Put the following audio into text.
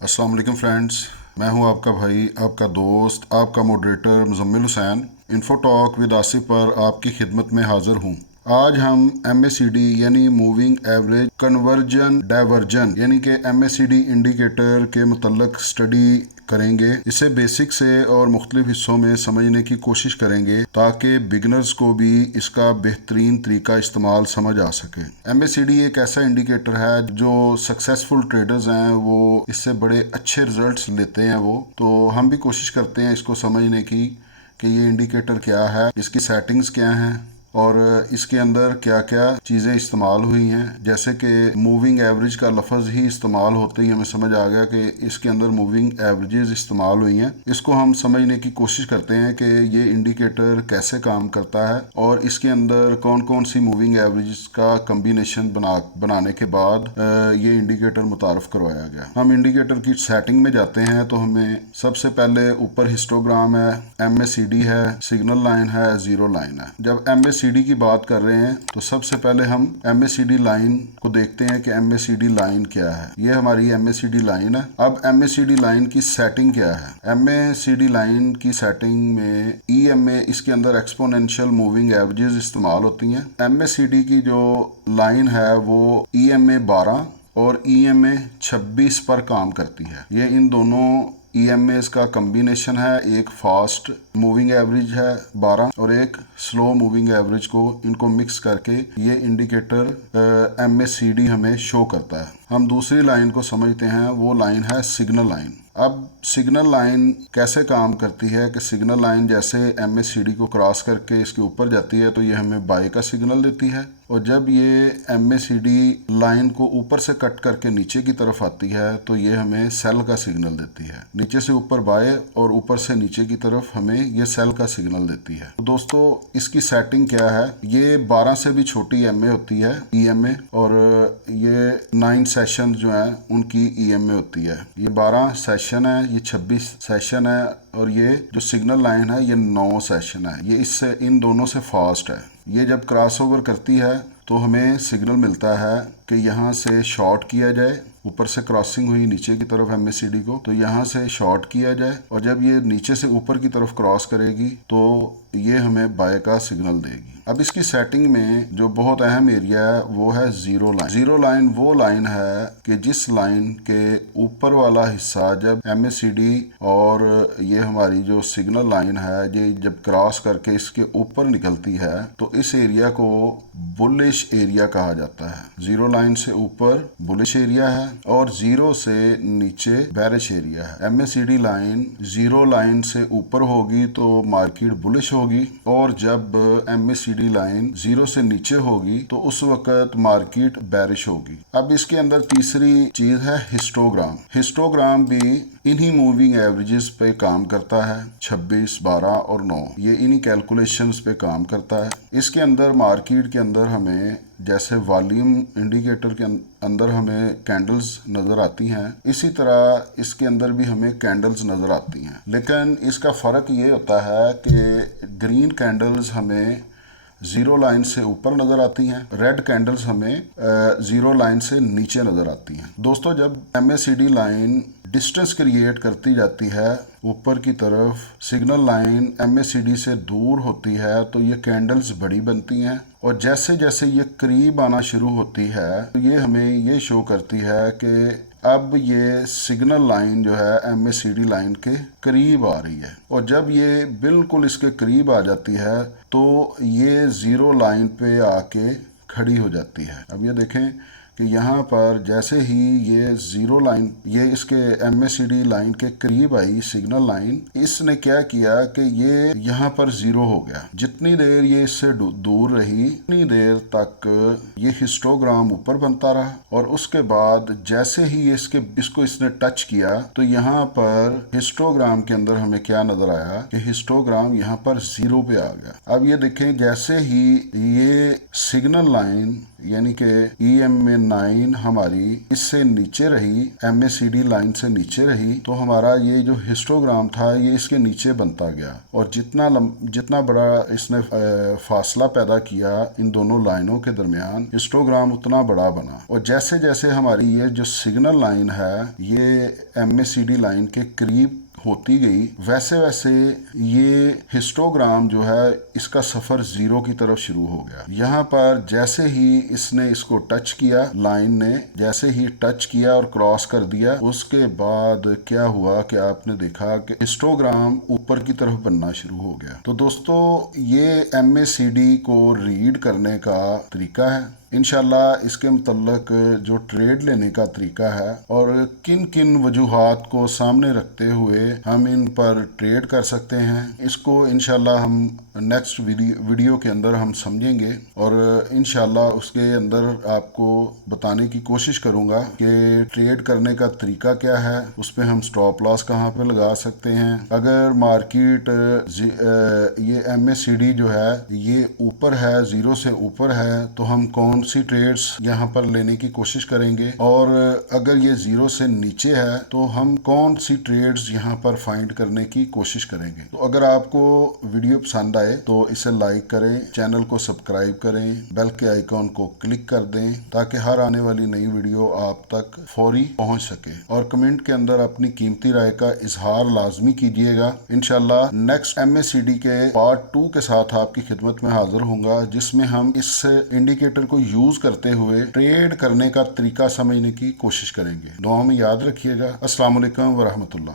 अस्सलाम वालेकुम फ्रेंड्स, मैं हूं आपका भाई, आपका दोस्त, आपका moderator Muzammil Hussain. Info talk with Asif पर आपकी खिदमत में हाजिर हूं। आज हम MACD यानी मूविंग एवरेज कन्वर्जन डाइवर्जन यानी कि MACD इंडिकेटर के मुतल्लक स्टडी करेंगे। इसे बेसिक से और मुख्तलिफ हिस्सों में समझने की कोशिश करेंगे ताकि बिगनर्स को भी इसका बेहतरीन तरीका इस्तेमाल समझ आ सके। MACD एक ऐसा इंडिकेटर है जो सक्सेसफुल ट्रेडर्स हैं वो इससे बड़े अच्छे रिजल्ट्स लेते हैं। वो तो हम भी कोशिश करते हैं इसको समझने की कि ये इंडिकेटर क्या है, इसकी सेटिंग्स क्या हैं और इसके अंदर क्या क्या चीज़ें इस्तेमाल हुई हैं। जैसे कि मूविंग एवरेज का लफ्ज़ ही इस्तेमाल होते ही हमें समझ आ गया कि इसके अंदर मूविंग एवरेजेस इस्तेमाल हुई हैं। इसको हम समझने की कोशिश करते हैं कि ये इंडिकेटर कैसे काम करता है और इसके अंदर कौन कौन सी मूविंग एवरेज का कम्बिनेशन बनाने के बाद ये इंडिकेटर मुतारफ़ करवाया गया। हम इंडिकेटर की सेटिंग में जाते हैं तो हमें सबसे पहले ऊपर हिस्टोग्राम है, MACD है, सिग्नल लाइन है, ज़ीरो लाइन है। जब MACD की बात कर रहे हैं तो सबसे पहले हम MACD लाइन को देखते हैं कि MACD लाइन क्या है। ये हमारी MACD लाइन है। अब MACD लाइन की सेटिंग क्या है? MACD लाइन की सेटिंग में EMA, इसके अंदर एक्सपोनेंशियल मूविंग एवरेजेस इस्तेमाल होती हैं। MACD की जो लाइन है वो EMA 12 और EMA 26 पर काम करती है। ये इन दोनों EMAs का कम्बिनेशन है। एक फास्ट मूविंग एवरेज है 12 और एक स्लो मूविंग एवरेज को इनको मिक्स करके ये इंडिकेटर MACD हमें शो करता है। हम दूसरी लाइन को समझते हैं, वो लाइन है सिग्नल लाइन। अब सिग्नल लाइन कैसे काम करती है कि सिग्नल लाइन जैसे MACD को क्रॉस करके इसके ऊपर जाती है तो ये हमें बाय का सिग्नल देती है, और जब ये MACD लाइन को ऊपर से कट करके नीचे की तरफ आती है तो ये हमें सेल का सिग्नल देती है। नीचे से ऊपर बाय और ऊपर से नीचे की तरफ हमें ये सेल का सिग्नल देती है। तो दोस्तों इसकी सेटिंग क्या है? ये 12 से भी छोटी MA होती है EMA, और ये 9 सेशन जो है उनकी EMA होती है। ये 12 सेशन है, ये 26 सेशन है, और ये जो सिग्नल लाइन है ये 9 सेशन है। ये इससे इन दोनों से फास्ट है। ये जब क्रॉस ओवर करती है तो हमें सिग्नल मिलता है कि यहाँ से शॉर्ट किया जाए। ऊपर से क्रॉसिंग हुई नीचे की तरफ MACD को, तो यहाँ से शॉर्ट किया जाए, और जब ये नीचे से ऊपर की तरफ क्रॉस करेगी तो ये हमें बाय का सिग्नल देगी। अब इसकी सेटिंग में जो बहुत अहम एरिया है वो है ज़ीरो लाइन। ज़ीरो लाइन वो लाइन है कि जिस लाइन के ऊपर वाला हिस्सा जब MACD और ये हमारी जो सिग्नल लाइन है ये जब क्रॉस करके इसके ऊपर निकलती है तो इस एरिया को बुलिश एरिया कहा जाता है। ज़ीरो लाइन से ऊपर बुलिश एरिया है और ज़ीरो से नीचे बेरिश एरिया है। MACD लाइन ज़ीरो लाइन से ऊपर होगी तो मार्केट बुलिश होगी, और जब MACD लाइन ज़ीरो से नीचे होगी तो उस वक्त मार्केट बेरिश होगी। अब इसके अंदर तीसरी चीज़ है हिस्टोग्राम। हिस्टोग्राम भी इन्हीं मूविंग एवरेजेस पे काम करता है, 26, 12 और 9। ये इन्हीं कैलकुलेशंस पे काम करता है। इसके अंदर मार्केट के अंदर हमें जैसे वॉल्यूम इंडिकेटर के अंदर हमें कैंडल्स नज़र आती हैं, इसी तरह इसके अंदर भी हमें कैंडल्स नज़र आती हैं। लेकिन इसका फ़र्क ये होता है कि ग्रीन कैंडल्स हमें ज़ीरो लाइन से ऊपर नज़र आती हैं, रेड कैंडल्स हमें ज़ीरो लाइन से नीचे नज़र आती हैं। दोस्तों जब MACD लाइन डिस्टेंस क्रिएट करती जाती है ऊपर की तरफ, सिग्नल लाइन MACD से दूर होती है तो ये कैंडल्स बड़ी बनती हैं, और जैसे जैसे ये करीब आना शुरू होती है तो ये हमें ये शो करती है कि अब ये सिग्नल लाइन जो है MACD लाइन के करीब आ रही है, और जब ये बिल्कुल इसके करीब आ जाती है तो ये ज़ीरो लाइन पे आके खड़ी हो जाती है। अब ये देखें कि यहाँ पर जैसे ही ये ज़ीरो लाइन ये इसके MACD लाइन के करीब आई सिग्नल लाइन, इसने क्या किया कि ये यहाँ पर ज़ीरो हो गया। जितनी देर ये इससे दूर रही उतनी देर तक ये हिस्टोग्राम ऊपर बनता रहा, और उसके बाद जैसे ही इसको इसने टच किया तो यहाँ पर हिस्टोग्राम के अंदर हमें क्या नज़र आया कि हिस्टोग्राम यहाँ पर ज़ीरो पे आ गया। अब ये देखें जैसे ही ये सिग्नल लाइन यानी कि EMA9 हमारी इससे नीचे रही, MACD लाइन से नीचे रही, तो हमारा ये जो हिस्टोग्राम था ये इसके नीचे बनता गया, और जितना बड़ा इसने फासला पैदा किया इन दोनों लाइनों के दरमियान, हिस्टोग्राम उतना बड़ा बना। और जैसे जैसे हमारी ये जो सिग्नल लाइन है ये MACD लाइन के करीब होती गई, वैसे वैसे ये हिस्टोग्राम जो है इसका सफ़र ज़ीरो की तरफ शुरू हो गया। यहाँ पर जैसे ही इसने इसको टच किया, लाइन ने जैसे ही टच किया और क्रॉस कर दिया, उसके बाद क्या हुआ कि आपने देखा कि हिस्टोग्राम ऊपर की तरफ बनना शुरू हो गया। तो दोस्तों ये MACD को रीड करने का तरीका है। इंशाल्लाह इसके मुतल्लक जो ट्रेड लेने का तरीका है और किन किन वजूहात को सामने रखते हुए हम इन पर ट्रेड कर सकते हैं, इसको इंशाल्लाह हम नेक्स्ट वीडियो के अंदर हम समझेंगे, और इंशाल्लाह उसके अंदर आपको बताने की कोशिश करूंगा कि ट्रेड करने का तरीका क्या है, उस पर हम स्टॉप लॉस कहाँ पे लगा सकते हैं। अगर मार्केट ये MACD जो है ये ऊपर है, ज़ीरो से ऊपर है, तो हम कौन सी ट्रेड्स यहाँ पर लेने की कोशिश करेंगे, और अगर ये ज़ीरो से नीचे है तो हम कौन सी ट्रेड्स यहाँ पर फाइंड करने की कोशिश करेंगे। तो अगर आपको वीडियो पसंद आए तो इसे लाइक करें, चैनल को सब्सक्राइब करें, बेल के आइकॉन को क्लिक कर दें ताकि हर आने वाली नई वीडियो आप तक फौरी पहुंच सके, और कमेंट के अंदर अपनी कीमती राय का इजहार लाजमी कीजिएगा। इंशाल्लाह नेक्स्ट MACD के पार्ट 2 के साथ आपकी खिदमत में हाजिर होऊंगा, जिसमें हम इस इंडिकेटर को यूज करते हुए ट्रेड करने का तरीका समझने की कोशिश करेंगे। दुआ में याद रखिएगा। अस्सलाम वालेकुम व रहमतुल्लाह।